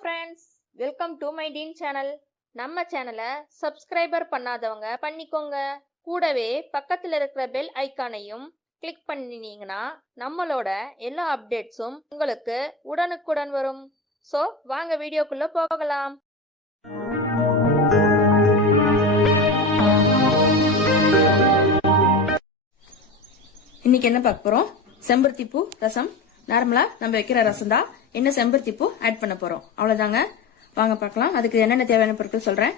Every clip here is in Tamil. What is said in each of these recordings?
Friends, welcome to my dean channel. நம்ம சேனலை சப்ஸ்கிரைபர் பண்ணாதவங்க பண்ணிக்கோங்க. கூடவே பக்கத்தில் இருக்கிற பெல் ஐக்கானையும் கிளிக் பண்ணினீங்கன்னா நம்மளோட எல்லா அப்டேட்ஸும் உங்களுக்கு உடனுக்குடன் வரும். ஸோ வாங்க வீடியோக்குள்ள போகலாம். இன்னைக்கு என்ன பார்க்க போறோம்? செம்பருத்தி பூ ரசம். நார்மலா நம்ம வைக்கிற ரசம் தான், என்ன செம்பருத்தி பூ ஆட் பண்ண போறோம், அவ்வளவுதாங்க. வாங்க பார்க்கலாம். அதுக்கு என்னென்ன தேவையான பொருட்கள் சொல்றேன்.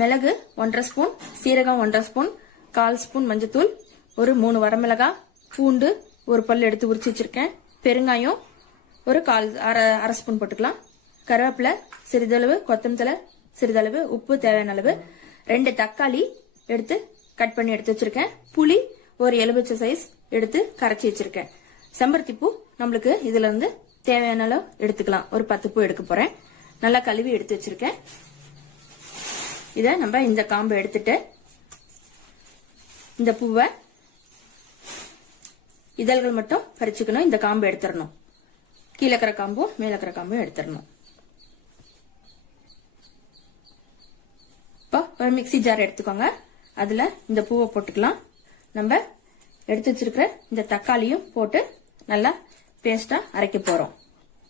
மிளகு 1.5 ஸ்பூன், சீரகம் 1.5 ஸ்பூன், 1/4 ஸ்பூன் மஞ்சத்தூள், ஒரு 3 வரமிளகாய், பூண்டு ஒரு பல் எடுத்து உரிச்சு வச்சிருக்கேன், பெருங்காயம் ஒரு அரை ஸ்பூன் போட்டுக்கலாம், கருவேப்பிலை சிறிதளவு, கொத்தமல்லி சிறிதளவு, உப்பு தேவையான அளவு, 2 தக்காளி எடுத்து கட் பண்ணி எடுத்து வச்சிருக்கேன், புளி ஒரு எலுமிச்சை சைஸ் எடுத்து கரைச்சி வச்சிருக்கேன். செம்பருத்தி பூ நம்மளுக்கு இதுல இருந்து தேவையான அளவு எடுத்துக்கலாம். ஒரு 10 பூ எடுக்க போறேன். நல்லா கழுவி எடுத்து வச்சிருக்கேன். இத நம்ம இந்த காம்பு எடுத்துட்டு இந்த பூவை இதழ்கள் மட்டும் பறிச்சுக்கணும். இந்த காம்பு எடுத்துடணும். கீழே இருக்கிற காம்பும் மேல இருக்கிற காம்பும் எடுத்துடணும். இப்போ ஒரு மிக்சி ஜார் எடுத்துக்கோங்க. அதுல இந்த பூவை போட்டுக்கலாம். நம்ம எடுத்து வச்சிருக்கிற இந்த தக்காளியும் போட்டு நல்லா பேஸ்டா அரைக்க போறோம்.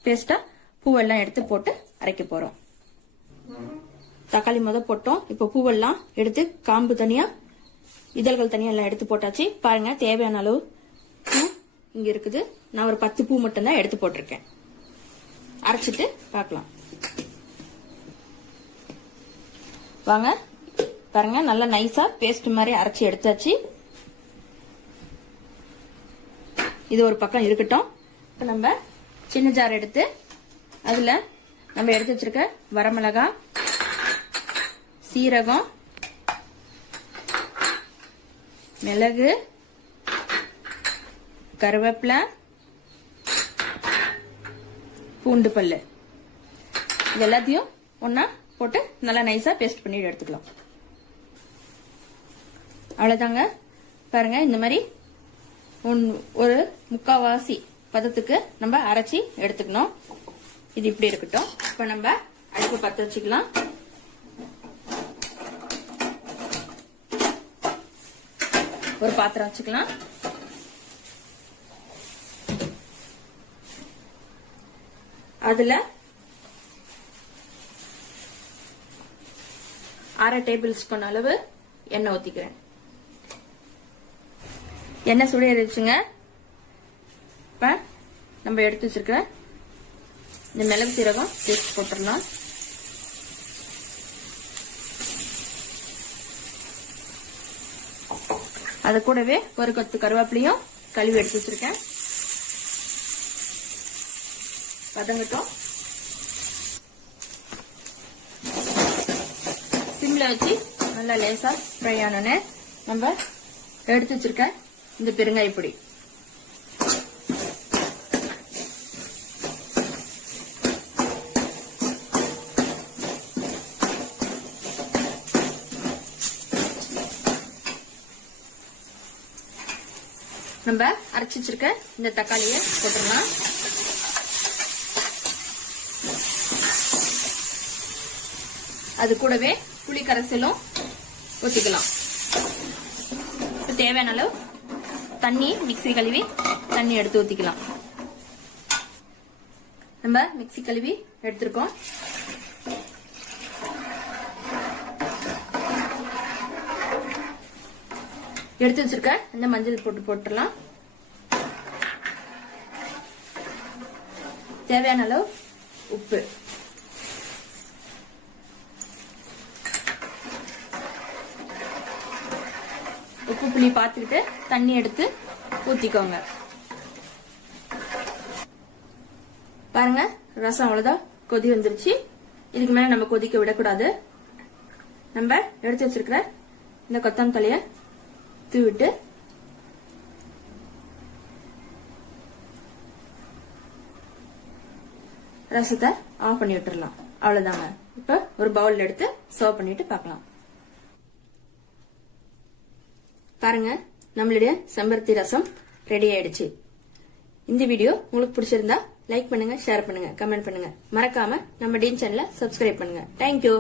பேஸ்டா பூவெல்லாம் எடுத்து போட்டு அரைக்க போறோம். தக்காளி போட்டோம். இப்ப பூவெல்லாம் எடுத்து காம்பு தனியா இதழ்கள் தனியா எல்லாம் எடுத்து போட்டாச்சு. பாருங்க, தேவையான அளவு பூ இங்க இருக்குது. நான் ஒரு 10 பூ மட்டும் தான் எடுத்து போட்டிருக்கேன். அரைச்சிட்டு பார்க்கலாம். வாங்க பாருங்க, நல்லா நைஸா பேஸ்ட் மாதிரி அரைச்சி எடுத்தாச்சு. இது ஒரு பக்கம் இருக்கட்டும். இப்ப நம்ம சின்ன ஜார் எடுத்து அதுல நம்ம எடுத்து வச்சிருக்க வரமிளகாய், சீரகம், மிளகு, கருவேப்பிலை, பூண்டு பல்லு இது எல்லாத்தையும் ஒன்னா போட்டு நல்லா நைஸா பேஸ்ட் பண்ணி எடுத்துக்கலாம். அவ்வளவுதாங்க. பாருங்க, இந்த மாதிரி ஒரு முக்காவாசி பதத்துக்கு நம்ம அரைச்சி எடுத்துக்கணும். இது இப்படி இருக்கட்டும். இப்ப நம்ம அடுப்பு பத்த வச்சுக்கலாம். ஒரு பாத்திரம் வச்சுக்கலாம். அதுல 1/2 டேபிள் ஸ்பூன் அளவு எண்ணெய் ஊத்திக்கிறேன். எண்ணெய் சுடையிருச்சுங்க. இப்ப நம்ம எடுத்து வச்சிருக்க இந்த மிளகு சீரகம் பேஸ்ட் போட்டுடலாம். அது கூடவே ஒரு கொத்து கருவேப்பிலையும் கழுவி எடுத்து வச்சிருக்கேன். வதங்கட்டும். சிம்ல வச்சு நல்லா லேசா ஃப்ரை ஆனோன்னு நம்ம எடுத்து வச்சிருக்க இந்த பெருங்காய பொடி நம்ம அரைச்சி வச்சிருக்க இந்த தக்காளியை போட்டுடலாம். அது கூடவே புளி கரைசலும் ஊத்திக்கலாம். தேவையான அளவு தண்ணி, மிக்ஸி கழுவி தண்ணி எடுத்து ஊத்திக்கலாம். நம்ம மிக்ஸி கழுவி எடுத்திருக்கோம். எடுத்து வச்சிருக்க இந்த மஞ்சள் போட்டுடலாம். தேவையான அளவு உப்பு, உப்பு புளி பார்த்துக்கிட்டு தண்ணி எடுத்து ஊத்திக்கோங்க. பாருங்க, ரசம் அவ்வளவுதான், கொதி வந்துருச்சு. இதுக்கு மேல நம்ம கொதிக்க விடக்கூடாது. நம்ம எடுத்து வச்சிருக்கிற இந்த கொத்தமல்லி தழைய தூவிட்டு ரசத்தை ஆஃப் பண்ணி விட்டுறலாம். அவ்வளவுதாங்க. இப்ப ஒரு பவுல் எடுத்து சர்வ் பண்ணிட்டு பார்க்கலாம். பாருங்க, நம்மளுடைய செம்பருத்தி ரசம் ரெடி ஆயிடுச்சு. இந்த வீடியோ உங்களுக்கு பிடிச்சிருந்தா லைக் பண்ணுங்க, ஷேர் பண்ணுங்க, கமெண்ட் பண்ணுங்க. மறக்காம நம்ம டீன் சேனலை சப்ஸ்கிரைப் பண்ணுங்க. தேங்க்யூ.